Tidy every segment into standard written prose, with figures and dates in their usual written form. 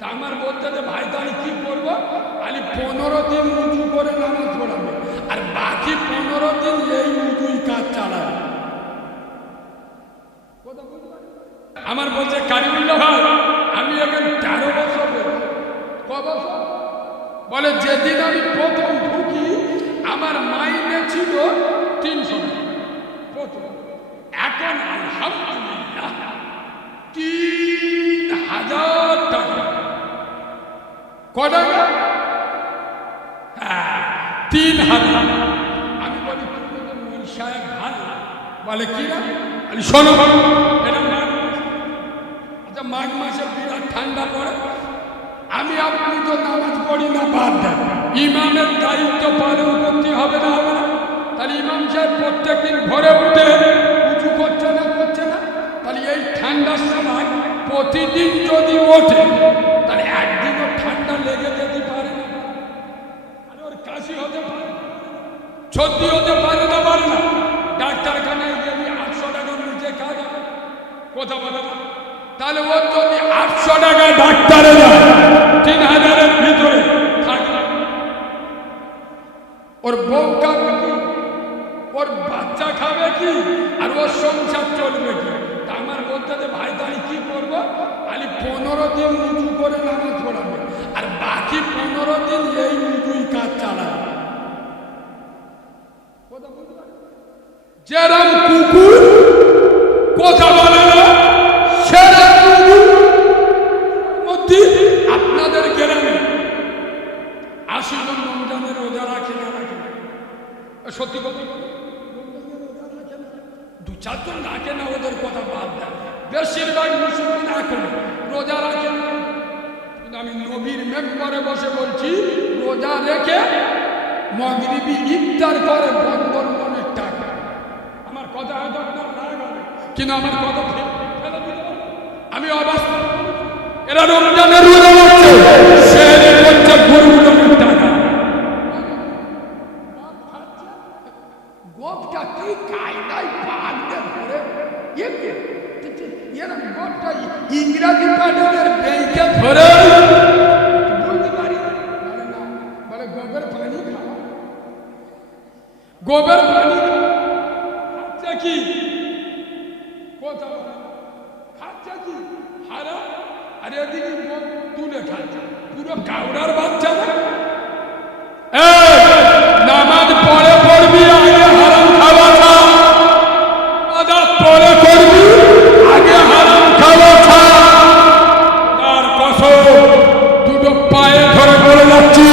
তা আমার বলতে যে ভাই তাহলে কি করবো? খালি 15 দিন উঁচু করে নামাজ পড়াবে, আর বাকি 15 দিন এই উঁচুই কাজ চালাবে। আমার বলছে কারিমুল্লাহ ভাই, আমি এখন 13 বছর, ক বছর? বলে যেদিন আমি প্রথম ঢুকি আমার মাইনে ছিল 300 প্রথম, এখন আলহামদুলিল্লাহ 3000 টাকা। কটাকা? হ্যাঁ 3000। আমি বলি মূল সাহেব ভালো, বলে কি না? শোনো এটা মাঘ মাস, আচ্ছা মাঘ মাসে বিরাট ঠান্ডা পড়ে, আমি আপনি তো নামাজ পড়ি না, বাদ দেন, ইমামের দায়িত্ব পালন করতে হবে না, হবে না? তাহলে ইমাম সাহেব প্রত্যেকদিন ভোরে উঠে উঁচু করছে না, করছে না? তাহলে এই ঠান্ডার সময় প্রতিদিন যদি ওঠে তাহলে একদিনও ঠান্ডা লেগে যেতে পারে না, আর ওর কাশি হতে পারে, সর্দি হতে পারে না, পারে না? ডাক্তারখানায় গেলে 800 টাকার নিচে কাজ হবে, কথা বলে না? তাহলে ওর যদি 800 টাকা ডাক্তারে দেয়, 3000-এর ভিতরে থাকে, ওর বউ খাবে কি, ওর বাচ্চা খাবে কি, আর ওর সংসার চলবে কি? তা আমার বলতে যে ভাই তাহলে কি করবো? খালি 15 দিন উঁচু করে নামাজ পড়াবে, আর বাকি 15 দিন এই উঁচুই কাজ চালাবে। যেরম কুকুর কথা বলে না, সেরম কুকুর মধ্যে আপনাদের গ্রামে 80 জন রমজানের রোজা রাখে না, রাখে না? সত্যি কথা, 2-4 জন রাখে না, ওদের কথা বাদ দেন, বেশিরভাগ মুসলমান এখন রোজা রাখে না। কিন্তু আমি নবীর মেম্বারে বসে বলছি, রোজা রেখে মাগরিবি ইফতার করে বন্ধনের টাকা। আমার কথা হয়তো আপনার রাগ হবে, কিন্তু আমার কথা ফেলে দিতে হবে। আমি অবাক, এরা রমজানের রোজা রাখছে, সেরে করছে গরুগুলোর টাকা। গোপটা কি কায়দায় পাগতে ধরে, গোপটা ইংরাজি প্যাটার্নের ব্যাংকে ধরে বলতে পারি না, বলে গোবের পানি খাওয়া, গোবের পানি খাচ্ছে কি, কথা খাচ্ছে কি হারাম, আর এদিকে গোপ তুলে খাচ্ছে, পুরো কাউরার বাচ্চা না। নামাজ পড়ে পড়বি, আগে হারাম খাওয়া খা, আদাত পড়ে করবি, আগে হারাম খাওয়া খা। তার কসম দুটো পায়ে ধরে বলে যাচ্ছি,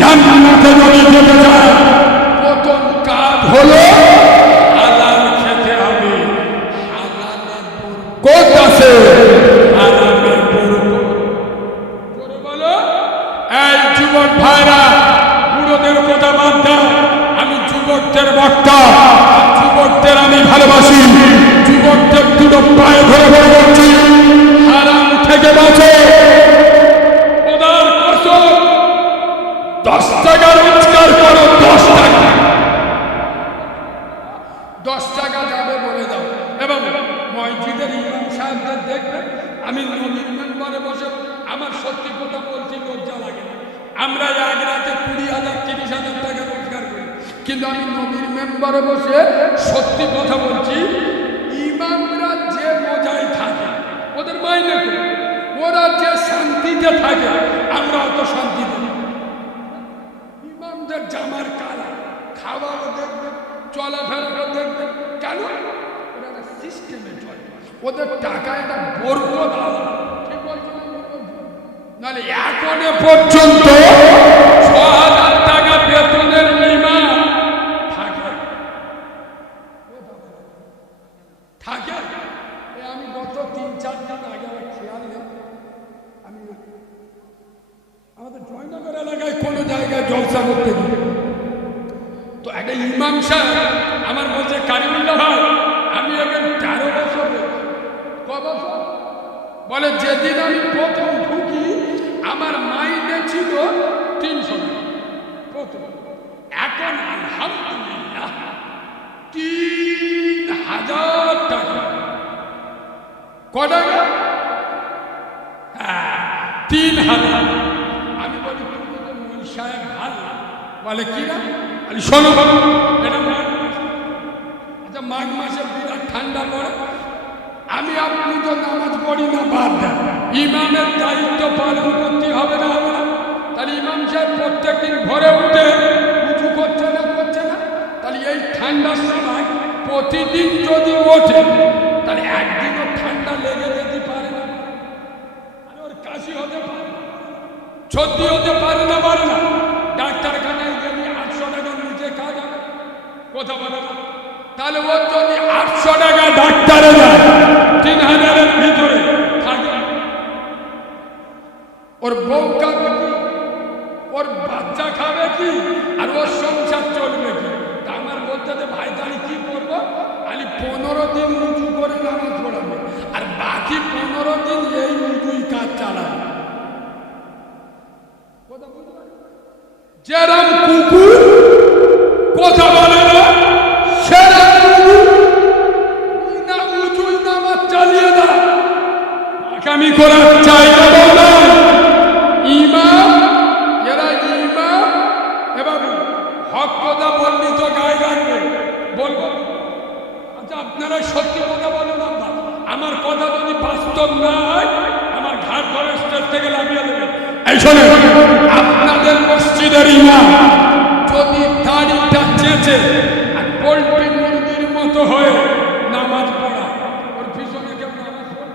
জান্নাতে যদি যেতে চায় প্রথম কাজ হলো হালাল খেতে হবে। হালালের বরকত আছে, হারামের বরকত করে বলো। এই যুবক ভাইরা, বুড়োদের কথা বাদ দাও, আমি যুবকদের বক্তা, যুবকদের আমি ভালোবাসি, যুবকদের দুটো পায়ে ধরে বলে যাচ্ছি, হারাম থেকে বাঁচো। খোদার কসম 10 টাকা রোজগার করো, 10 টাকা, 10 টাকা যাবে বলে দাও। এবং মসজিদের ইমাম সাহেবদের দেখবেন, আমি নবীর মেম্বারে বসে আমার সত্যি কথা বলছি, লজ্জা লাগে না। আমরা এক রাতে 20,000 30,000 টাকা রোজগার করি, কিন্তু আমি নবীর মেম্বারে বসে সত্যি কথা বলছি, ইমামরা যে মজায় থাকে ওদের মাইনে করে, ওরা যে শান্তিতে থাকে আমরা অত শান্তিতে। ইমামদের জামার কালার, খাওয়াও দেখবে, চলাফেরাও দেখবে, কেন? ওরা সিস্টেমে চলে, ওদের টাকা একটা বরকত আলাদা, ঠিক বলছো না? নাহলে এখনো পর্যন্ত 6,000 টাকা বেতনের ইমাম থাকে থাকে। আমি গত 3-4 দিন আগে আমার খেয়াল নেই, আমি আমাদের জয়নগর এলাকায় কোনো জায়গায় জলসা করতে গিয়ে তো একটা ইমাম সাহেব আমার বলছে, কারিমুল্লাহ ভাই আমি এখন 13 বছর, ক বছর? বলে যেদিন আমি প্রথম ঢুকি আমার মাইনে ছিল 300 প্রথম, এখন আলহামদুলিল্লাহ 3000 টাকা। ক টাকা? হ্যাঁ 3,000। আমি বলি তুমি তো মূল সাহেব ভালো, বলে কি না, বলি শোনো এটা মাঘ মাস। আচ্ছা মাঘ মাসে বিরাট ঠান্ডা পড়ে, আমি আপনি তো নামাজ পড়ি না, বাদ দেন, ইমামের দায়িত্ব পালন করতে হবে না, হবে না? তাহলে ইমাম সাহেব প্রত্যেকদিন ঘরে উঠে উঁচু করছে না, করছে না? তাহলে এই ঠান্ডার সময় প্রতিদিন যদি ওঠে তাহলে একদিনও ঠান্ডা লেগে যেতে পারে না, আর ওর কাশি হতে পারে, সর্দি হতে পারে না, পারে না? ডাক্তারখানায় গেলে 800 টাকার নিচে কাজ হবে, কথা বলে না? তাহলে ওর যদি 800 টাকা ডাক্তারে যায়, 3,000-এর ভিতরে থাকে, ওর বউ খাবে কি, ওর বাচ্চা খাবে কি, আর ওর সংসার চলবে কি? তা আমার বলতে যে ভাই তাহলে কি করবো, খালি 15 দিন উঁচু করে নামাজ পড়াবে, আর বাকি 15 দিন এই উঁচুই কাজ চালাবে। যেরম কুকুর কথা বলে না, সেরম না উঁচুই নামাজ চালিয়ে দেয়, আগামী করার চাইতে না। ইমাম, এরা ইমাম এবং হক কথা বললি তো গায়ে রাখবে, বলবো। আচ্ছা আপনারা সত্যি কথা বলেন, আমার কথা যদি বাস্তব না হয় আমার ঘাট ধরে স্টেজ থেকে নামিয়ে দেবে। এই শোনেন, আপনাদের মসজিদের ইমাম যদি দাড়িটা চেঁচে আর পোল্ট্রি মুরগির মতো হয়ে নামাজ পড়া, ওর পিছনে কেউ নামাজ পড়ে?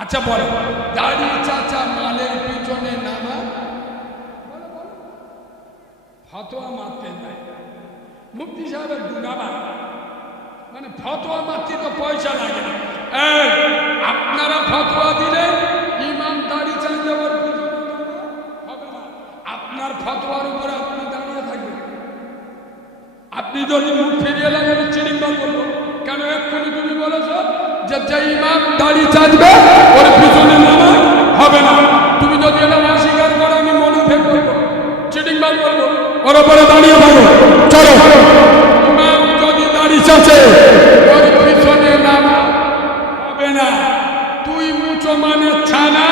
আচ্ছা বলে দাড়ি চাচা মালের পিছনে নামাজ, ফতোয়া মারতে যায় মুফতি সাহেবের গুনাহগার, মানে ফতোয়া মারতে তো পয়সা লাগে না। এই আপনারা ফতোয়া দিলে ইমাম দাড়ি চাইলে ওর পিছনে হবে না, আপনার ফতোয়ার উপরে আপনি দাঁড়িয়ে থাকবেন। আপনি যদি মুখ ফিরিয়ে লাগেন চিনিং বাল করবো, কেন এক্ষুনি তুমি বলেছো যে যে ইমাম দাড়ি চাইবে ওর পিছনে নামাজ হবে না, তুমি যদি এটা অস্বীকার করো আমি মুনাফিক বলবো, চিনিং বাল করবো, ওর উপরে দাঁড়িয়ে থাকো। চলো, ইমাম যদি দাড়ি চাচে ওর পিছনে নামাজ হবে না। তুই মুচো মানে ছানা,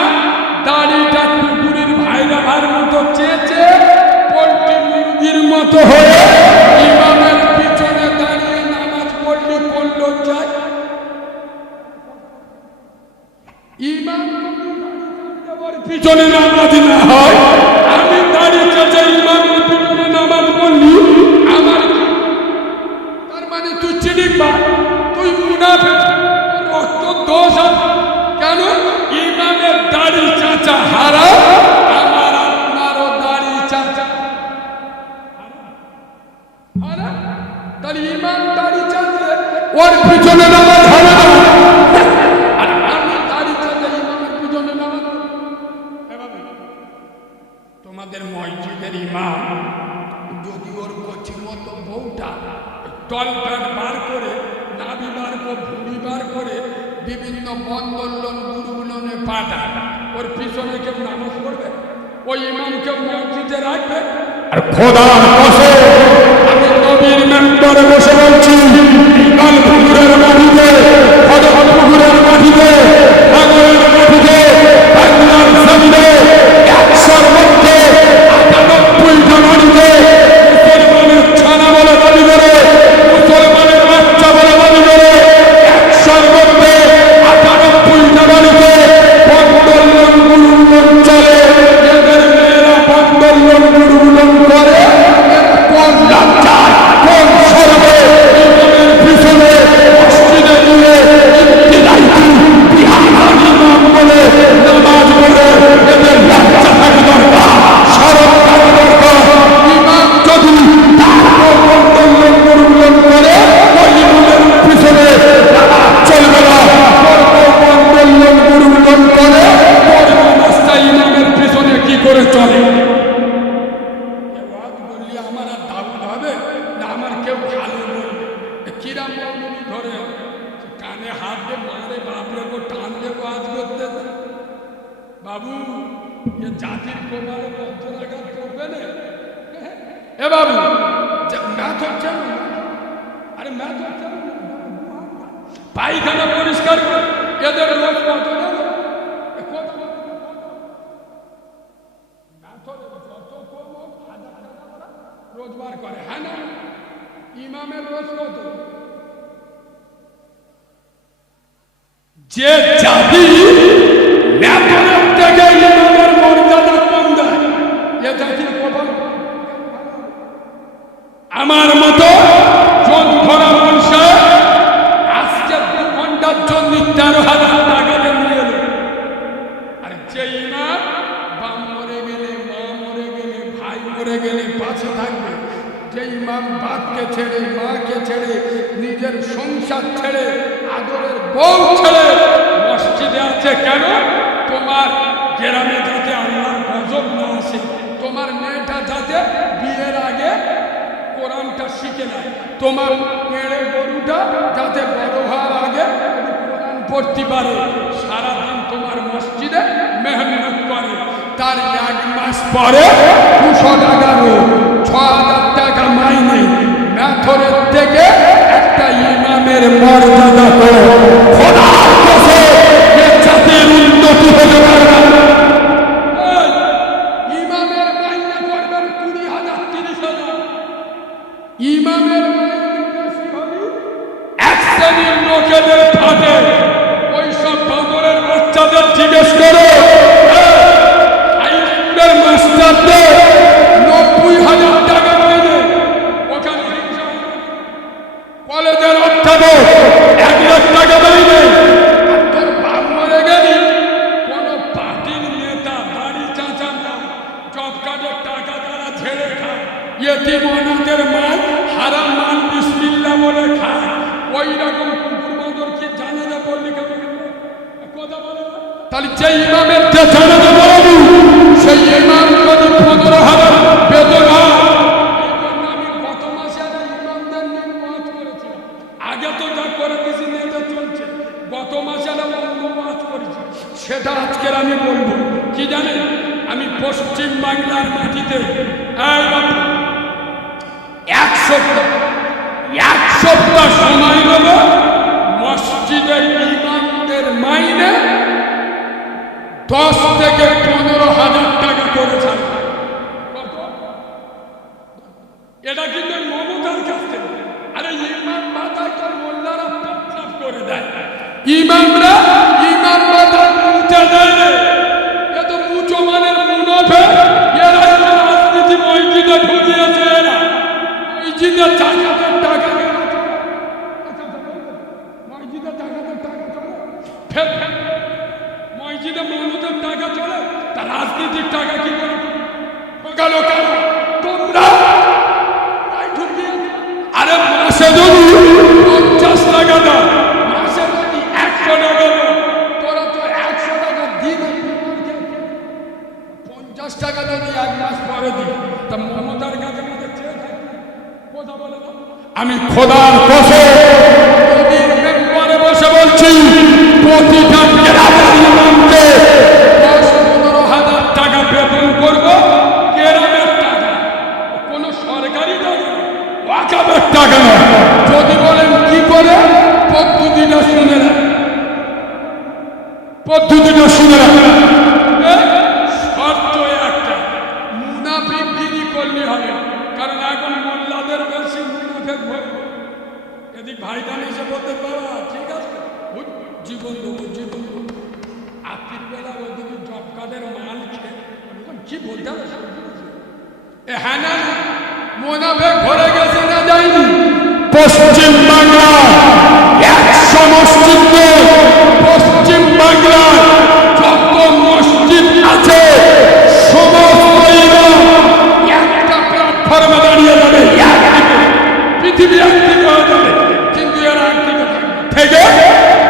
দাড়িটা কুকুরের ভাইরাভার মতো চেঁচে পোল্ট্রি মুরগির মতো হয়ে ইমামের পিছনে দাঁড়িয়ে নামাজ পড়লি কোন লজ্জায়? ইমাম পিছনে নামাজ না হয়, আমি দাড়ি চেঁচে ইমামের পিছনে নামাজ পড়লি, আমার তার মানে তুই চিনিবা, তুই মুনাফিক, তোর রক্ত দোষ আছে। কেন? ইমামের দাড়ি চাচা হারাম, আমার আপনারও দাড়ি চাচা হারাম। তাহলে ইমাম দাড়ি চাচে ওর পিছনে নামাজ হবে না, আর আমি দাড়ি চাচে ইমামের পিছনে নামাজ। তোমাদের মসজিদের ইমাম যদি ওর কচি মতো বউটা তলপেট বার করে, নাভি বার করে, ভুঁড়ি বার করে বিভিন্ন বন্দোলন গুরুগুলনে পাঠায়, ওর পিছনে কেউ নামাজ পড়বে? ওই ইমামকে মসজিদে রাখবে? আর খোদার কসম আমি নবীর মেম্বারে বসে বলছি, কাল পুকুরের মাটিতে, পুকুরের মাটিতে, সাগরের মাটিতে, বাংলার জমিনে 100-র মধ্যে 98টা মাটিতে মুসলমানের ছানা বলে দাবি করে, মুসলমানের বাচ্চা বলে দাবি করে, 100-র মধ্যে 98টা বাড়িতে বন্দোলন গুরুগুলন চলে, এদের মেয়েরা বন্দোলন গুরুগুলন করে, কোন লজ্জায়, কোন সরবে ইমামের পিছনে মসজিদে গিয়ে ইবতিদাইতু বিহানার ইমাম বলে নামাজ পড়ে, এদের লজ্জা থাকা দরকার, শরম থাকা দরকার। ইমাম যদি তার বন্দোলন গুরুগুলন করে, ওই ইমামের পিছনে নামাজ চলবে না। বন্দোলন গুরুগুলন করে, ওর নামাজটা ইমামের পিছনে কি করে চলে? বললি আমার আর দাউদ হবে না, আমার কেউ ভালো বলবে? কিরাম মৌলবি ধরে কানে হাত দিয়ে মারে, বাপরে গো টান দেবো আজ করতে। বাবু এ জাতির কোমারে বজ্রাঘাত করবে না। এ বাবু ম্যাথ হচ্ছে না, আরে ম্যাথ হচ্ছে না, পায়খানা পরিষ্কার করে এদের রোজ কত দেবে? উপকার করে, হ্যাঁ না? ইমামের রোজ কত? যে জাতি বেতনের থেকে ইমামের মর্যাদা কম দেয়, এ জাতির কপাল। আমার মতো চোখ ভরা মানুষে আজকে 2 ঘন্টার জন্য 13,000 টাকা নিয়ে এলো। আর যে ইমাম বাপ মরে গেলে, মা মরে গেলে, ভাই মরে গেলে পাশে থাকবে, যে ইমাম বাপকে ছেড়ে, মাকে ছেড়ে, নিজের সংসার ছেড়ে, আদরের বউ ছেড়ে মসজিদে আছে, কেন? তোমার গ্রামে যাতে আল্লাহর গজব না আসে, তোমার মেয়েটা যাতে বিয়ের আগে কোরআনটা শিখে নেয়, তোমার মেয়ের গরুটা যাতে বড় হওয়ার আগে কোরআন পড়তে পারে, সারাদিন তোমার মসজিদে মেহনত করে, তার 1 মাস পরে 200 টাকা রোজ, 6,000 টাকা মাইনে, মেথরের থেকে একটা ইমামের মর্যাদা করে। খোদার কসম, এ জাতির উন্নতি হতে পারে না। ইমামের মাইনে করবেন 20,000, 30,000, ইমামের মাইনে বেশি হবে 1 শ্রেণীর লোকেদের ফাটে। ওই সব বাদরের বাচ্চাদের জিজ্ঞেস করো, হাইস্কুলের মাস্টারদের 90,000 টাকা মাইনে, ওখানে কলেজের অধ্যাপক 1 লাখ টাকা মাইনে। তোর বাপ মরে গেলি কোনো পার্টির নেতা, বাড়ি চাচা না, জব কার্ডের টাকা তারা ছেড়ে খায়, ইয়েতিম অনাথের মাল, হারাম মাল বিসমিল্লাহ বলে খায়। ওই রকম কুকুর বাঁদর কি জানাজা পড়লি কথা বলে? তাহলে যে ইমামের যে জানাজা পড়াবো, সেই ইমাম যদি 15,000 বেতন হয়, আমি গত মাসে ইমামদের নিয়ে ওয়াজ করেছিলাম। আগে তো যা করে দিয়েছি নেতা চলছে, গত মাসে অন্য ওয়াজ করেছি, সেটা আজকের আমি বলবো। কি জানেন, আমি পশ্চিম বাংলার মাটিতে এক সপ্তাহ সময় নেব, মসজিদের ইমামদের মাইনে 10 থেকে 15,000 টাকা করে ছাড়বে। এটা কিন্তু মমতার কাছ থেকে। আরে ইমাম মাথায় তো মোল্লারা প্রস্তাব করে দেয়, ইমামরা ইমাম মাথায় মুছে দেয়, এ তো মুচো মানের মুনাফে। এরা রাজনীতি মসজিদে ঢুকিয়েছে, এরা মসজিদে জাকাতের টাকা, মসজিদে জাকাতের টাকা চলে, মসজিদে মানুষের টাকা চলে, তা রাজনীতির টাকা কি করে গেল? কেন তোমরা ঢুকিয়ে? আরে মাসে যদি 50 টাকা দাও, মাসে যদি 100 টাকা দাও, তোরা তো 100 টাকা দিন 50 টাকা যদি 1 মাস পরে দিই, তা মমতার কাছে আমাদের চেয়ে থাকবে কথা বলে না? আমি খোদার কসম মেম্বারে বসে বলছি, প্রতিটা গ্রামের ইমামকে 10-15,000 টাকা বেতন করব। গ্রামের টাকা, কোন সরকারি টাকা, ওয়াকাবের টাকা না। যদি বলেন কি করে, পদ্ধতিটা শুনে রাখ, পদ্ধতিটা শুনে রাখ। শর্ত একটা, মুনাফিকগিরি করলে হবে, কারণ এখন মোল্লাদের বেশি মুনাফিক ভয়। এদিক ভাইজান এসে বলতে বাবা ঠিক আছে, জীবন দেবো, জীবন দেবো, আত্মীর বেলা ওইদিকে জব কার্ডের মাল খেয়ে কি বলতে হবে? হ্যাঁ না, মোনাফিক ভরে গেছে না যায়নি? পশ্চিম বাংলা 100 মসজিদ, পশ্চিম বাংলার যত মসজিদ আছে সমস্ত একটা প্ল্যাটফর্মে দাঁড়িয়ে যাবে, পৃথিবী একদিকে হয়ে যাবে, কিন্তু এরা একদিকে থেকে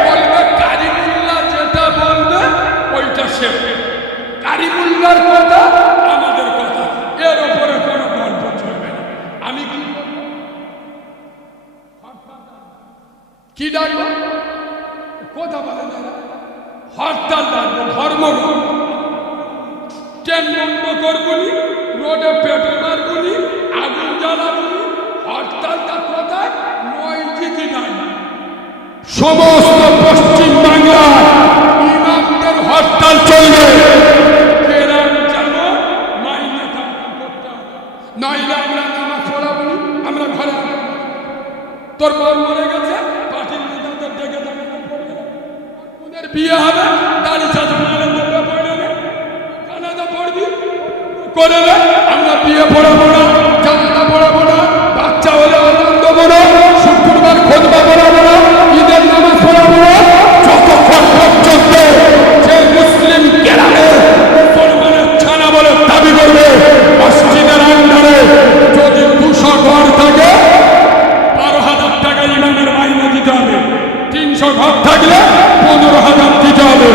বলবে কারিমুল্লাহ যেটা বলবে ওইটা সে, কারিমুল্লাহর কথা আমাদের কথা, এর উপরে কোনো গল্প চলবে না। আমি কি ডাকবো? কথা বলে না, হরতাল ডাকবো, ধর্মঘট, ট্রেন বন্ধ করবনি, রোডে পেট্রোল মারবনি, আগুন জ্বালাবনি। হরতালটা কোথায়? মসজিদে নাই। সমস্ত পশ্চিম বাংলা ইমামদের হরতাল চলবে, যেমন মাইনে করতে হবে, নইলে আমরা নামাজ পড়াবো করে না, আমরা বিয়ে পড়াবো না, জানাজা পড়াবো না, বাচ্চা হলে আনন্দ করো, শুক্রবার খুতবা পড়াবো না, ঈদের নামাজ পড়াবো না, যতক্ষণ পর্যন্ত যে মুসলিম গ্রামে মুসলমানের ছানা বলে দাবি করবে মসজিদের আন্ডারে যদি 200 ঘর থাকে 12,000 টাকা ইমামের মাইনে দিতে হবে, 300 ঘর থাকলে 15,000 দিতে হবে।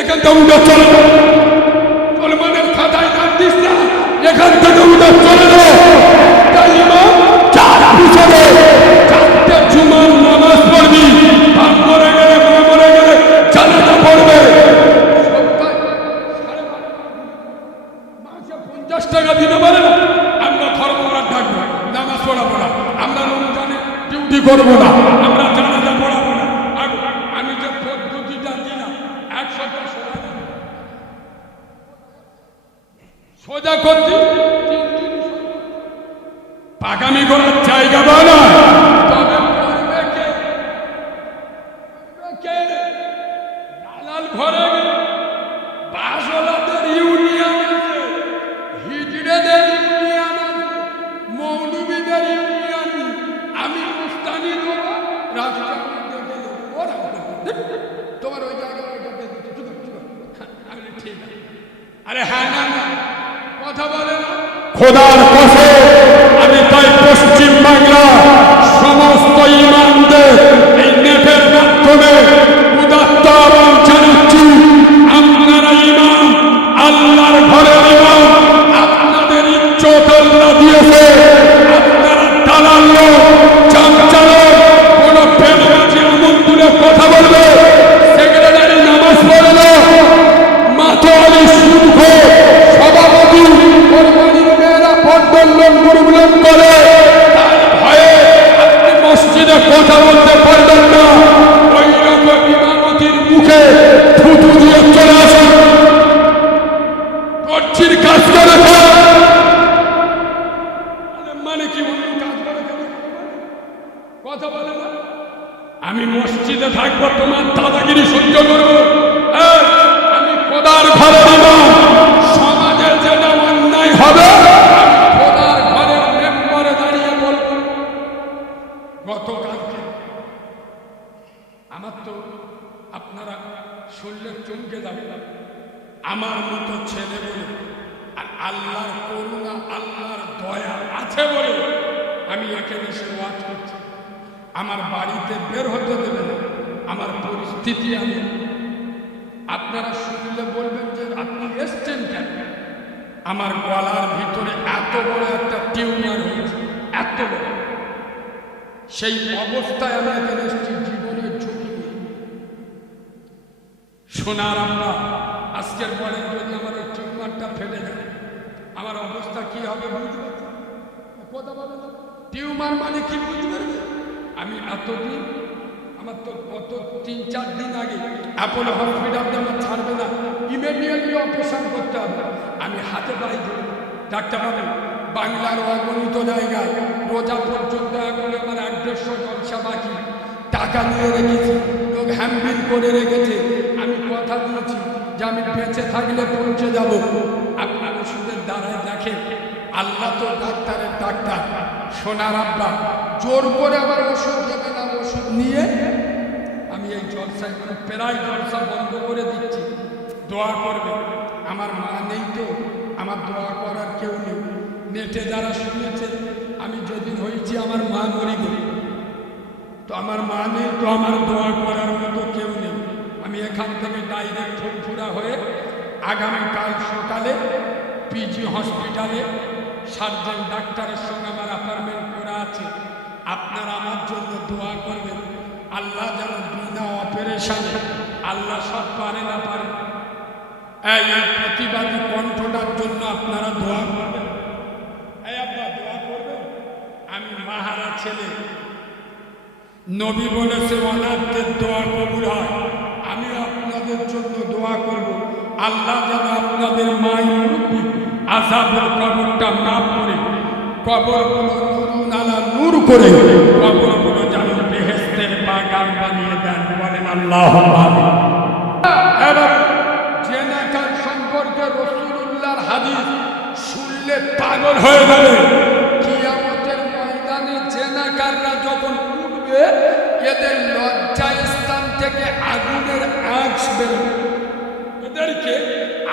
এখান থেকে উঠে চলে যাও, মুসলমানের খাতায় নাম দিস না, এখান থেকে উঠে চলে যাও। তাই ইমাম চার পিছনে 4টে জুমার নামাজ পড়বি, বাপ মরে গেলে মা মরে গেলে জানাজা পড়বে। মাসে 50 টাকা দিতে পারে না, আমরা ধর্ম করার থাকবো, নামাজ পড়াবো না, আমরা রমজানে ডিউটি করবো না, আমরা জানাজা পড়াবো না। আমি যে পদ্ধতিটা দিলাম 100টা সোজা করছি, পাকামি করার জায়গা বলা, তবে করবে কে? দালাল ঘরে বাসওয়ালাদের ইউনিয়ন আছে, হিজড়েদের ইউনিয়ন আছে, মৌলবীদের ইউনিয়ন। আমি মুস্তানি দেবো, রাস্তার মধ্যে গেলে ওরা তোমার ওই জায়গায় আমি ঠিক আছে। আরে হ্যাঁ না না কথা বলে না, খোদার কসম আমি তাই পশ্চিম বাংলা সমস্ত ইমামদের এই নেটের মাধ্যমে উদাত্ত আহ্বান জানাচ্ছি, আপনারা ইমাম, আল্লাহর ঘরের ইমাম, আপনাদের ইজ্জত আল্লাহ দিয়েছে, আপনারা দালাল লোক, চামচালক, কোন বেনামাজি আমল তুলে কথা বলবে, সেক্রেটারি নামাজ পড়লো, মাতোয়ারি শুনবে, সভাপতি কোরবানির মেয়েরা পদ্মলন গুরুগুলন করে, তার ভয়ে আপনি মসজিদে কথা বলতে পারবেন না। ওই রকম ইমামতির মুখে থুতু দিয়ে চলে আসুন, করছির কাজ করে মানে কি কথা বলে না। আমি মসজিদে থাকবো, তোমার দাদাগিরি সহ্য করবো। আমি খোদার ঘরের ইমাম, সমাজের যেটা অন্যায় হবে খোদার ঘরের মেম্বারে দাঁড়িয়ে বলবো। গতকালকে আমার তো আপনারা শুনলে চমকে যাবে, আমার মতো ছেলে বলে আর আল্লাহর করুণা আল্লাহর দয়া আছে বলে আমি এখানে এসে ওয়াজ করছি। আমার বাড়িতে বের হতে দেবে না, আমার পরিস্থিতি আমি, আপনারা শুনলে বলবেন যে আপনি এসছেন কেন। আমার গলার ভিতরে এত বড় একটা টিউমার হয়েছে, এত বড়, সেই অবস্থায় আমি এখানে এসেছি জীবনের ঝুঁকি নিয়ে। সোনার আমরা আজকের পরে যদি আমার ওই টিউমারটা ফেলে যায় আমার অবস্থা কি হবে বুঝতে পারছেন? কথা বলে না, টিউমার মানে কি বুঝতে পারবে? আমি এতদিন আমার তো গত 3-4 দিন আগে অ্যাপোলো হসপিটালতে আমার ছাড়বে না, ইমিডিয়েটলি অপারেশন করতে হবে। আমি হাতে পাই ধরি, ডাক্তারবাবু বাংলার অগণিত জায়গায় রোজা পর্যন্ত এখন আমার 150 জলসা বাকি, টাকা নিয়ে রেখেছি, লোক হ্যাম্বিল করে রেখেছে। আমি কথা দিয়েছি যে আমি বেঁচে থাকলে পৌঁছে যাব। আপনার ওষুধের দ্বারায় দেখেন, আল্লাহ তো ডাক্তারের ডাক্তার। সোনার আব্বা জোর করে আবার ওষুধ দেবে না, ওষুধ নিয়ে আমি এই জলসা প্রায় জলসা বন্ধ করে দিচ্ছি। দোয়া করবে, আমার মা নেই তো, আমার দোয়া করার কেউ নেই। নেটে যারা শুনেছে আমি যেদিন হয়েছি আমার মা মরে গেল, তো আমার মা নেই, তো আমার দোয়া করার মতো কেউ নেই। আমি এখান থেকে ডাইরেক্ট ফুরফুরা হয়ে আগামীকাল সকালে পিজি হসপিটালে সার্জন ডাক্তারের সঙ্গে আমার অ্যাপয়েন্টমেন্ট করা আছে। আপনারা আমার জন্য দোয়া করবেন, আল্লাহ যেন বিনা অপারেশনে, আল্লাহ সব পারে না পারে, এই প্রতিবাদী কণ্ঠটার জন্য আপনারা দোয়া করবেন। এই আব্বা দোয়া করবেন। আমি মাহারা ছেলে, নবী বলেছে অনাথদের দোয়া কবুল হয়। আমি আপনাদের জন্য দোয়া করব, আল্লাহ যেন আপনাদের মায়ের মুরব্বী আযাবের কবরটা মাফ করে, কবরগুলো নূর আলা নূর করে, কবরগুলো যেন বেহেশতের বাগান বানিয়ে দেন। বলেন আল্লাহুম্মা আমিন। সম্পর্কে রাসূলুল্লাহর হাদিস শুনলে পাগল হয়ে যাবে। কিয়ামতের ময়দানে জেনাকাররা যখন উঠবে, এদের লজ্জা স্থান থেকে আগুনের আঁচ বেরোবে, এদেরকে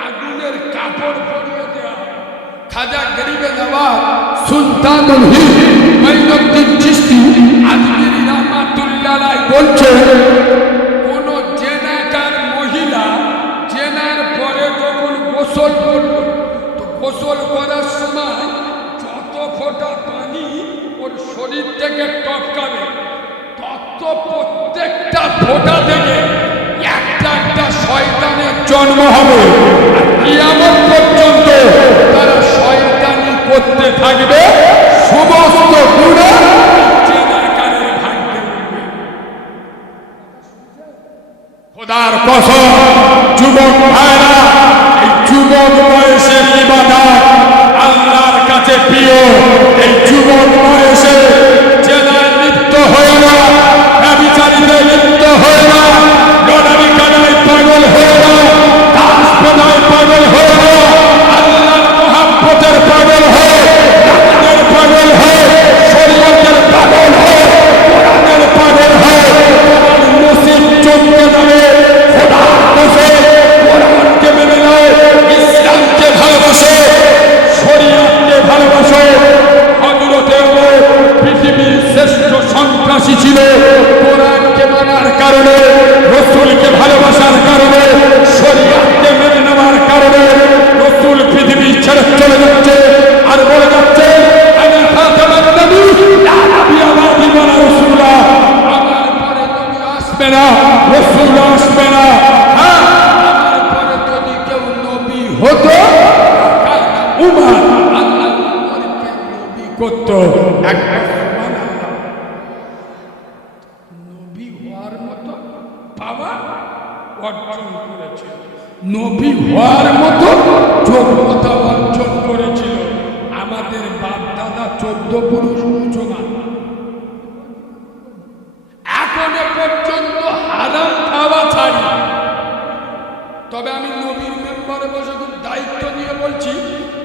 আগুনের কাপড় পরিয়ে দেওয়া হবে। খাজা গরিবে নওয়াজ সুলতানুল হিন্দ মাইনুদ্দিন চিশতি আজমিরি রাহমাতুল্লাহ আলাইহি বলছে, কোন জেনাকার মহিলা জেনার পরে যখন গোসল করল, তো গোসল করার সময় যত ফোঁটা পানি ওর শরীর থেকে টপকাবে, তত প্রত্যেকটা ফোঁটা থেকে একটা একটা শয়তানের জন্ম হবে। আর কিয়ামত পর্যন্ত তারা শয়তানি করতে থাকবে, সমস্ত গুনাহ জেনাকারের ভাগ্যে উঠবে। খোদার কসম যুবক ভাইরা, এই যুবক বয়সের ইবাদত আল্লাহর কাছে প্রিয়। এই যুবক বয়সে জেনায় লিপ্ত হয়ে না, ব্যভিচারিতে লিপ্ত হয়ে না, লটারি কানায় পাগল হয়ে না, দাস প্রদায় পাগল হয়ে না, আল্লাহর মহাব্বতের পাগল হয়ে, নামাজের পাগল হয়ে, শরীয়তের পাগল হয়ে, কোরআনের পাগল হয়ে তোমার নসিব চমকে যাবে। খোদার কসম কোরআনকে মেনে নাও, ইসলামকে ভালোবাসো, শরীয়তকে ভালোবাসো। হযরতে ওমর পৃথিবীর শ্রেষ্ঠ সন্ত্রাসী ছিল, কোরআনকে মানার কারণে, রাসূলকে ভালোবাসার কারণে, শরীয়তকে মেনে নেওয়ার কারণে রাসূল পৃথিবী ছেড়ে চলে যাচ্ছে আর বলে যাচ্ছে, আনা খাতামুন নবী লা নবিয়্যা বা'দি ওয়ালা রাসূলা, আমার পরে নবী আসবে না, রাসূল আসবে না। হ্যাঁ, আমার পরে যদি কেউ নবী হতো, উমর আল্লাহ উমরকে নবী করত। একবার সুবহানাল্লাহ, নবী হওয়ার মতো পাওয়া অর্জন করেছিল, নবী হওয়ার মতো যোগ্যতা অর্জন করেছিল। আমাদের বাপ দাদা 14 পুরুষ মুসলমান, এখনো পর্যন্ত হারাম খাওয়া ছাড়ি। তবে আমি নবীর মেম্বারে বসে খুব দায়িত্ব নিয়ে বলছি,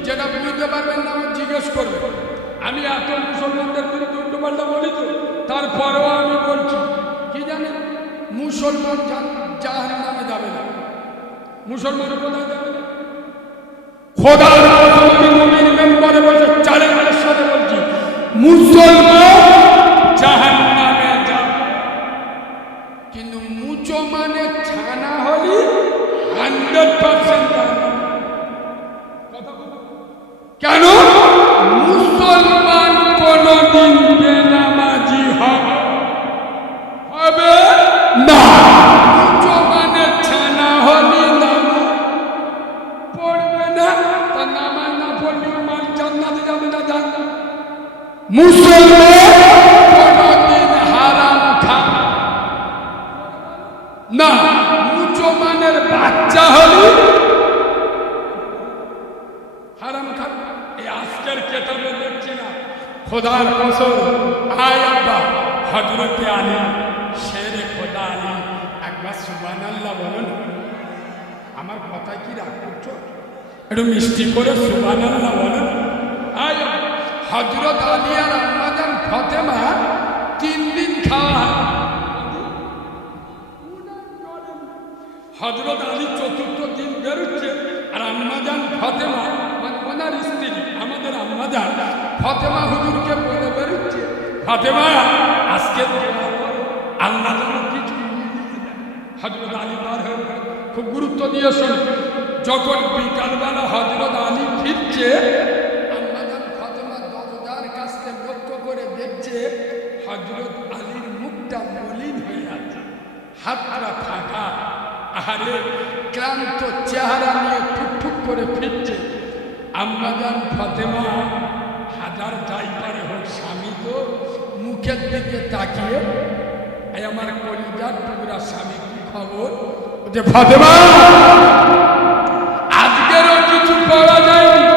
যেটা বুঝতে পারবেন না আমার জিজ্ঞেস করবেন। আমি এত মুসলমানদের বিরুদ্ধে উল্টোপাল্টা বলি তো, তারপরেও আমি বলছি, কি জানেন, মুসলমান জাহান্নামে যাবে না। মুসলমান কোথায় যাবে? খোদার কসম আমি নবীর মেম্বারে বসে চ্যালেঞ্জের সাথে বলছি, মুসলমান জাহান্নামে যাবে। কিন্তু মুচো মানে ছানা হলি 100% কথা বলো কেন? মুসলমান কোনদিন বেনামাজি হবে না। মুচো মানে ছানা হলি নামাজ পড়বে না, তা নামাজ না পড়লে মাল জান্নাতে যাবে না। জান্নাত মুসলমান কোনদিন হারাম খাবে না। মুচো মানের বাচ্চা হলি হারাম খাবে। এই আজকের কেতাবে দেখছি না, খোদার কসম, আয় আব্বা হযরতে আলী শেরে খোদা আলী, একবার সুবহানাল্লাহ বলুন। আমার কথা কি রাগ করছো? একটু মিষ্টি করে সুবহানাল্লাহ বলুন। আয় হযরত আলী আর আম্মা জান ফাতেমা 3 দিন খাওয়া। হযরত আলী 4র্থ দিন বেরোচ্ছে, আর আম্মা জান ফাতেমা মানে ওনার স্ত্রী আমাদের আম্মা জান ফাতেমা হুজুরকে বলে বেরোচ্ছে, ফাতেমা আজকে আল্লাহ যেন কিছু। হযরত আলী বার হয়ে খুব গুরুত্ব দিয়ে শোনে। যখন বিকালবেলা হযরত আলী ফিরছে, আম্মা জান ফাতেমা দরজার কাছে লক্ষ্য করে দেখছে হযরত আলীর মুখটা মলিন হয়ে আছে, হাতটা ফাঁকা। আরে ক্লান্ত চেহারা নিয়ে ঠুকঠুক করে ফিরছে। আম্মা জান ফাতেমা হাজার যাই পারে হোক, স্বামী তো মুখের দিকে তাকিয়ে, এই আমার কলিজার টুকরা স্বামী কি খবর? যে ফাতেমা আজকেরও কিছু পাওয়া যায়নি।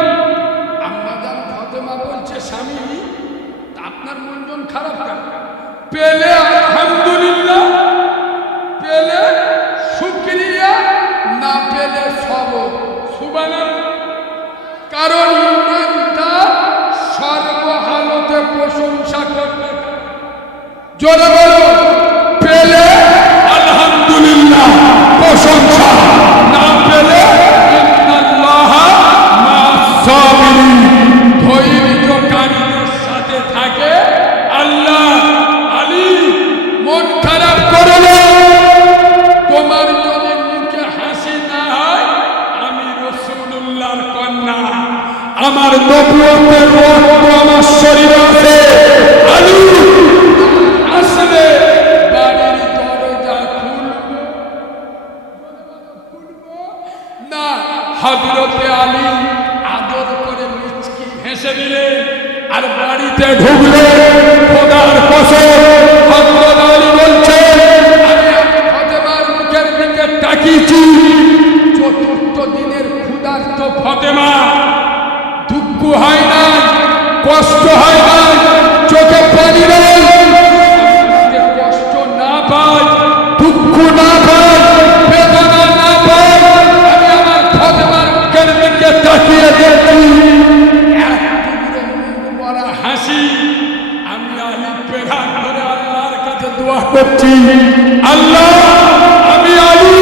আম্মা জান ফাতেমা বলছে, স্বামী আপনার মন খারাপ কেন? পেলে আলহামদুলিল্লাহ, পেলে শুকরিয়া, না পেলে সবর। জোরে বলো পেলে আলহামদুলিল্লাহ প্রশংসা, না পেলে ইন্নাল্লাহা মা'আস সাবিরিন, ধৈর্যকারীদের সাথে থাকে আল্লাহ। আলী মন খারাপ করো না, তোমার যদি মুখে হাসি না হয়, আমি রাসূলুল্লাহর কন্যা, আমার নবুয়তের রক্ত আমার শরীরে আছে। আলী আসলে বাড়ির দরজা খুলবো না, হযরতে আলী আদর করে মিচকি হেসে দিলেন আর বাড়িতে ঢুকলেন। খোদার কসম, হযরত আলী বলছেন, আমি ফাতেমার মুখের দিকে তাকিয়েছি, চতুর্থ দিনের ক্ষুধার্ত ফাতেমা, দুঃখ হয় না, কষ্ট হয় না, চোখে পানি নেই, কষ্ট না পাই, দুঃখ না পাই, বেদনা না পাই, আমি আমার ফাতেমার মুখের দিকে তাকিয়ে দেখি, এক টুকরো মুখ ভরা হাসি। আমি আলী পেরান করে আল্লাহর কাছে দোয়া করছি, আল্লাহ আমি আলী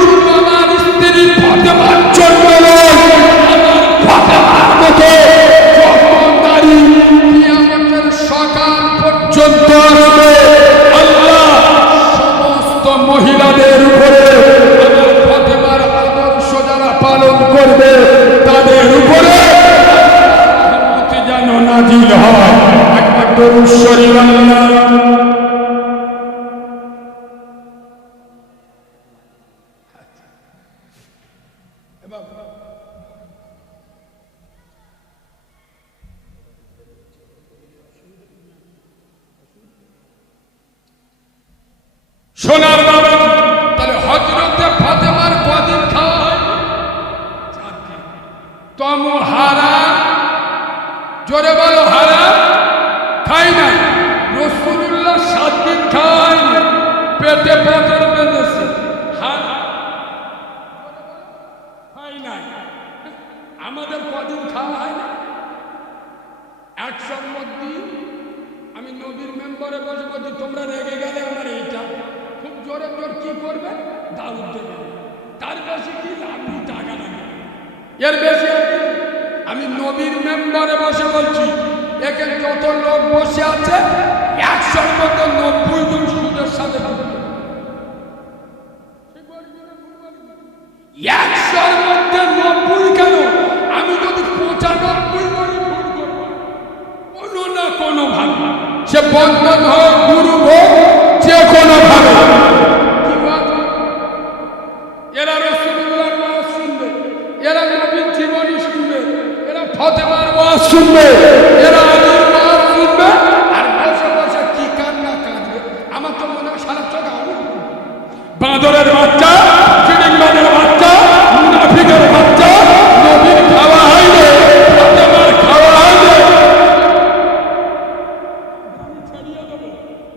শুধু আমার স্ত্রী ফাতেমার জন্য নয়, আমার ফাতেমার মতো নারী কিয়ামতের সকাল পর্যন্ত আসবে, আল্লাহ সমস্ত মহিলাদের উপরে আমার ফাতেমার আদর্শ যারা পালন করবে তাদের উপরে রহমত যেন নাজিল হয়। একবার দরুদ শরীফ আল্লাহ। সোনার বাবা, তাহলে হযরতে ফাতেমার কদিন খাওয়া হয়? 4 দিন। তম হারাম, জোরে বলো হারাম খাই নাই। রাসূলুল্লাহ 7 দিন খায়, পেটে পাথর বেঁধেছে, হারাম খাই নাই। আমাদের কদিন খাওয়া হয় না? 100 মধ্যে আমি নবীর মেম্বারে বসে বলছি, তোমরা রেগে গেলে আমার এইটা খুব জোরে জোর কি করবে, দাউদ দেবে, তার বেশি কি লাভ, টাকা লাগে, এর বেশি আমি নবীর মেম্বারে বসে বলছি, এখানে যত লোক বসে আছে 100 মধ্যে 90 জন সুদের সাথে 100 মধ্যে 90 কেন, আমি যদি 95 বলি ভুল করবো কোনো না কোনো ভাবে, সে বন্ধন হোক গুরু হোক যে কোনো ভাবে। এরা রাসূলুল্লাহর ওয়াজ শুনবে, এরা নবীর জীবনী শুনবে, এরা ফাতেমার ওয়াজ শুনবে, এরা আলীর ওয়াজ শুনবে, আর বসে বসে কি কান্না কাঁদবে। আমার তো মনে হয় সারা চোখ আগুন। বাঁদরের বাচ্চা, চিড়িংবাজের বাচ্চা, মুনাফিকের বাচ্চা, নবীর খাওয়া হয়নি, ফাতেমার খাওয়া হয়নি,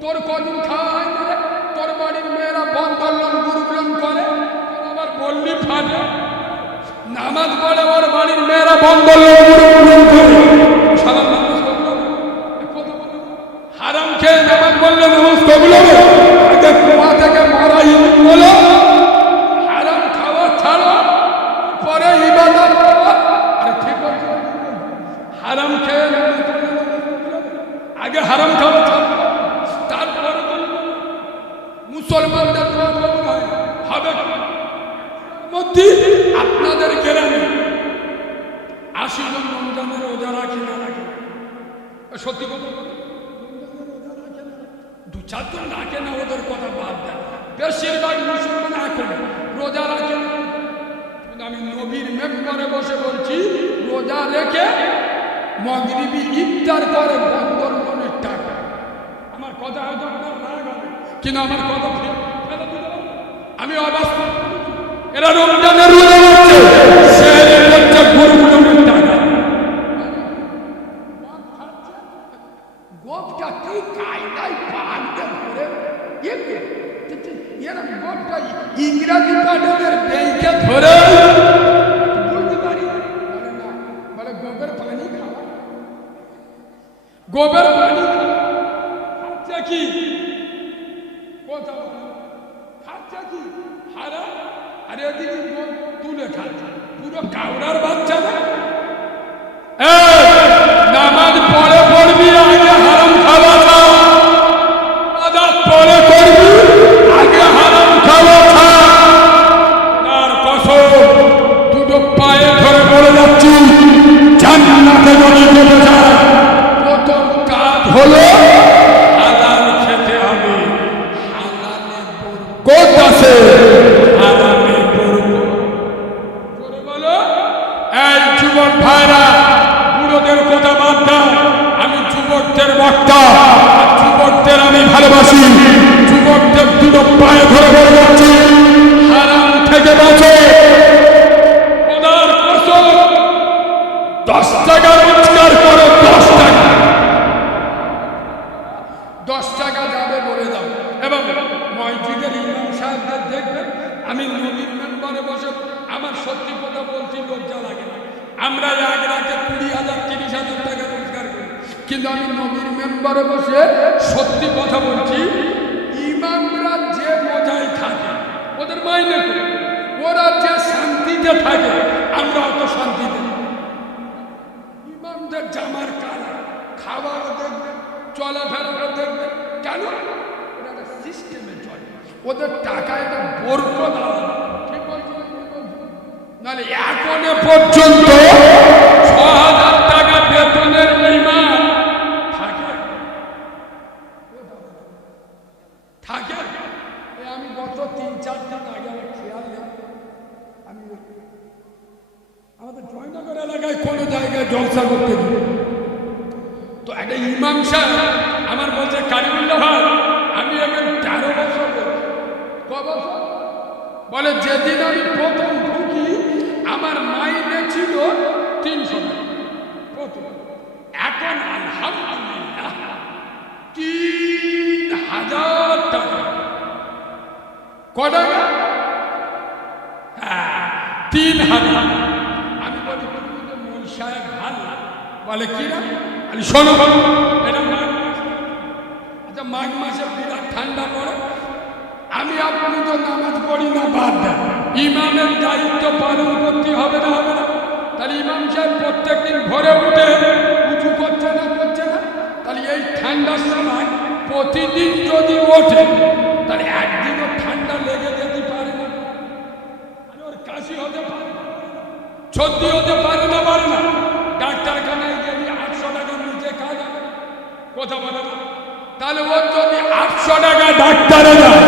তোর কদিন খাওয়া হয় না? তোর বাড়ির মেয়েরা বন্ধন গুরুগ্রহণ করে, আবার বললি ফাটে, নামাজ পড়ে ওর বাড়ির মেয়েরা বন্ধন গুরুগ্রহণ করে, হারাম খেয়ে নামাজ পড়লে নামাজ কবুল হবে? আগে কুয়া থেকে মারা ইউজ বলো, হারাম খাওয়া ছাড়ো, পরে ইবাদত করো। আরে ঠিক আছে, হারাম খেয়ে নামাজ পড়লে আগে হারাম খাওয়া ছাড়ো, তারপরে মুসলমানদের হবে। মধ্যে আপনাদের গ্রামে 80 জন রমজানের রোজা রাখে না রাখে? সত্যি কথা, 2-4 জন রাখে না, ওদের কথা বাদ দেয়, বেশিরভাগ মুসলমান এখন রোজা রাখে না। আমি নবীর মেম্বারে বসে বলছি, রোজা রেখে মাগরিবি ইফতার করে বন্ধন মনের টাকা। আমার কথা হয়তো আপনার রাগ হবে, কিন্তু আমার কথা আমি অবাক, এরা রমজানের রোজা রাখছে, সেহরি করছে গুরুগুলোর টাকা, গোপটা কি কায়দায় বাঁধতে ধরে, এরা গোপটা ইংরাজি পাঠকের ব্যাংকে ধরে বলতে পারি, বলে না, বলে গোবের পানি খাওয়া, গোবের পানি খাওয়া কি কথা বলে খাচ্ছে কি হারাম, আর এদিকে তুলে খাচ্ছে পুরো কাউরার বাচ্চা না। নামাজ পড়ে পড়বি আগে হারাম খাওয়া খা, আদাত পড়ে করবি আগে হারাম খাওয়া খা। তার কসম দুটো পায়ে ধরে বলে যাচ্ছি, জান্নাতে যদি যেতে চায় প্রথম কাজ হলো হালাল খেতে হবে। হালালে বরকত আছে, হারামে বরকত করে বলো। এই যুবক ভাইরা, বুড়োদের কথা বাদ দাও, আমি যুবকদের বক্তা, যুবকদের আমি ভালোবাসি। যুবকদের দুটো পায়ে ধরে বলে যাচ্ছি, হারাম থেকে বাঁচো। খোদার কসম 10 টাকা রোজগার করো, 10 টাকা 10 টাকা যাবে বলে দাও। এবং মসজিদের ইমাম সাহেবদের দেখবেন, আমি নবীর মেম্বারে বসে আমার সত্যি কথা বলছি, লজ্জা লাগে না। আমরা এক রাতে 20,000 30,000 টাকা রোজগার করি, কিন্তু আমি নবীর মেম্বারে বসে সত্যি কথা বলছি, ইমামরা যে মজায় থাকে ওদের মাইনে করে, ওরা যে শান্তিতে থাকে আমরা অত শান্তিতে। ইমামদের জামার কালার, খাওয়াও দেখবেন, চলাফেরাও দেখবেন, কেন ওরা একটা সিস্টেমে চলে, ওদের টাকা এটা বরকত আলাদা। ঠিক বলছি নাহলে এখনো পর্যন্ত 6,000 টাকা বেতনের ইমাম থাকে থাকে। আমি গত 3-4 দিন আগে আমার খেয়াল নেই, আমি আমাদের জয়নগর এলাকায় কোনো জায়গায় জলসা করতে গিয়ে তো একটা ইমাম সাহেব আমার বলছে, কারিমুল্লাহ ভাই আমি এখন 13 বছর বছর বলে, যেদিন আমি প্রথম ঢুকি আমার মাইনে ছিল 300 টাকা প্রথম, এখন আলহামদুলিল্লাহ 3,000 টাকা। কটা? হ্যাঁ 3,000। আমি বলি মন সাহেব ভালো, বলে কি না, আমি শোনো এটা মাঘ মাস। আচ্ছা মাঘ মাসে বিরাট ঠান্ডা পড়ে, আমি আপনি তো নামাজ পড়ি না, বাদ দেন, ইমামের দায়িত্ব পালন করতে হবে না হবে না? তাহলে ইমাম সাহেব প্রত্যেকদিন ভোরে উঠে উঁচু করছে না করছে না? তাহলে এই ঠান্ডার সময় প্রতিদিন যদি ওঠে তাহলে একদিনও ঠান্ডা লেগে যেতে পারে না, ওর কাশি হতে পারে, সর্দি হতে পারে না, পারে না। ডাক্তারখানায় গেলে 800 টাকার নিচে কাজ হবে, কথা বলে না। তাহলে ওর যদি 800 টাকা ডাক্তারে যায়,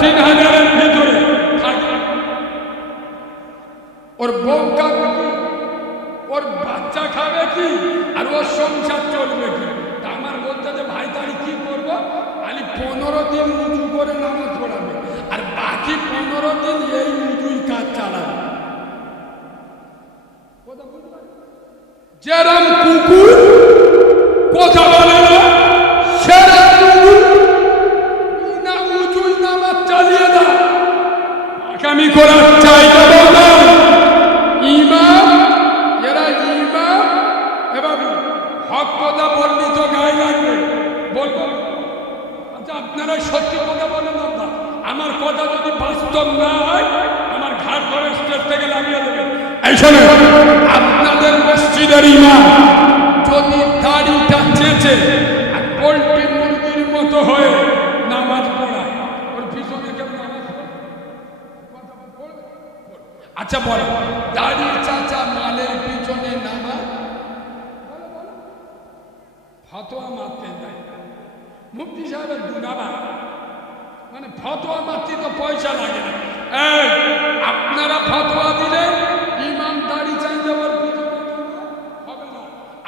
3,000-এর ভিতরে থাকে, ওর বউ খাবে কি, ওর বাচ্চা খাবে কি, আর ওর সংসার চলবে কি? তা আমার বলতে যে ভাই তাহলে কি করবো, খালি 15 দিন উঁচু করে নামাজ পড়াবে, আর বাকি 15 দিন এই উঁচুই কাজ চালাবে। যেরম কুকুর কথা বলে না, সেরম না উঁচুই নামাজ চালিয়ে দাও, আগামী করার চাইতে না। ইমাম এরা ইমাম এবং হক কথা বললি তো গায়ে লাগবে, বলবো। আচ্ছা আপনারা সত্যি কথা বলেন না, আমার কথা যদি বাস্তব না হয় আমার ঘাট ধরে স্টেজ থেকে লাগিয়ে দেবেন। এই শোনেন, আপনাদের মসজিদের ইমাম যদি দাড়িটা চেঁচে আর পোল্ট্রি মুরগির মতো হয়ে নামাজ পড়ায়, ওর পিছনে কেউ নামাজ পড়বে? আচ্ছা বলো, দাড়ি চাচা মালের পিছনে নামাজ ফতোয়া মারতে যায়, মুফতি সাহেবের দুনাবা, মানে ফতোয়া মারতে তো পয়সা লাগে না। এই আপনারা ফতোয়া দিলেন ইমাম দাড়ি চাই দেওয়ার পিছনে হবে না,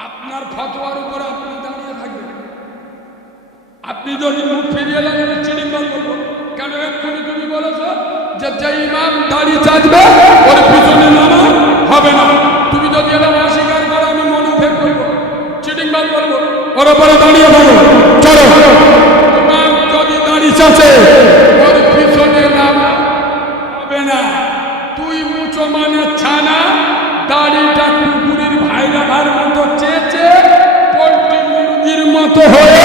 আপনার ফতোয়ার উপর আপনি দাঁড়িয়ে থাকবেন। আপনি যদি মুখ ফিরিয়ে লাগেন চিনিবাল বলবো, কেন এক্ষুনি তুমি বলেছো যে ইমাম দাড়ি চাচবে ওর পিছনে নামাজ হবে না। তুমি যদি এটা অস্বীকার করো আমি মনোভেদ করবো, চিটিংবাল বলবো, ওর উপরে দাঁড়িয়ে থাকো। চলো, ইমাম যদি দাড়ি চাচে ওর পিছনে নামাজ হবে না। তুই উঁচু মানে ছানা, দাড়িটা কুকুরের ভাইরাভার মতো চেঁচে পোল্ট্রি মুরগির মতো হয়ে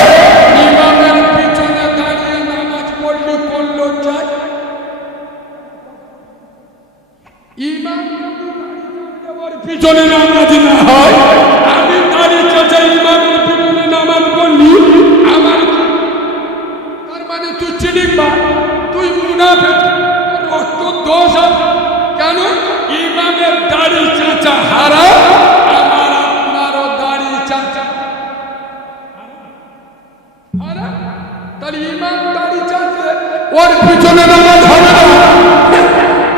ইমামের পিছনে দাঁড়িয়ে নামাজ পড়লি ইমাম ওর পিছনে নামাজ না হয়, আমি দাড়ি চাচা ইমামের পিছনে নামাজ পড়লি আমার তার মানে তুই চিনিবা, তুই মুনাফিক, রক্ত দোষ আছে। কেন? ইমামের দাড়ি চাচা হারাম, আমার আপনারও দাড়ি চাচা হারাম। তাহলে ইমাম দাড়ি চাচা ওর পিছনে নামাজ হবে না,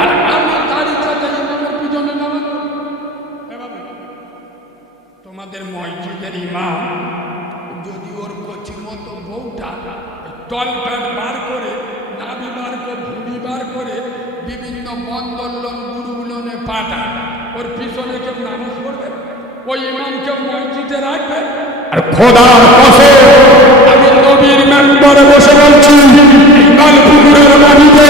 আর আমি দাড়ি চাচা ইমামের পিছনে নামাজ। তোমাদের মসজিদের ইমাম যদি ওর কচি মতো বউটা তলকাট বার করে, নাভি বার করে, ভুড়ি বার করে বিভিন্ন বন্দর লোন গুরু লোনে পাঠায়, ওর পিছনে কেউ নামাজ পড়বে? ওই ইমামকে মসজিদে রাখবে? আর খোদার কসম আমি নবীর মেম্বারে বসে বলছি, কাল পুকুরের মাটিতে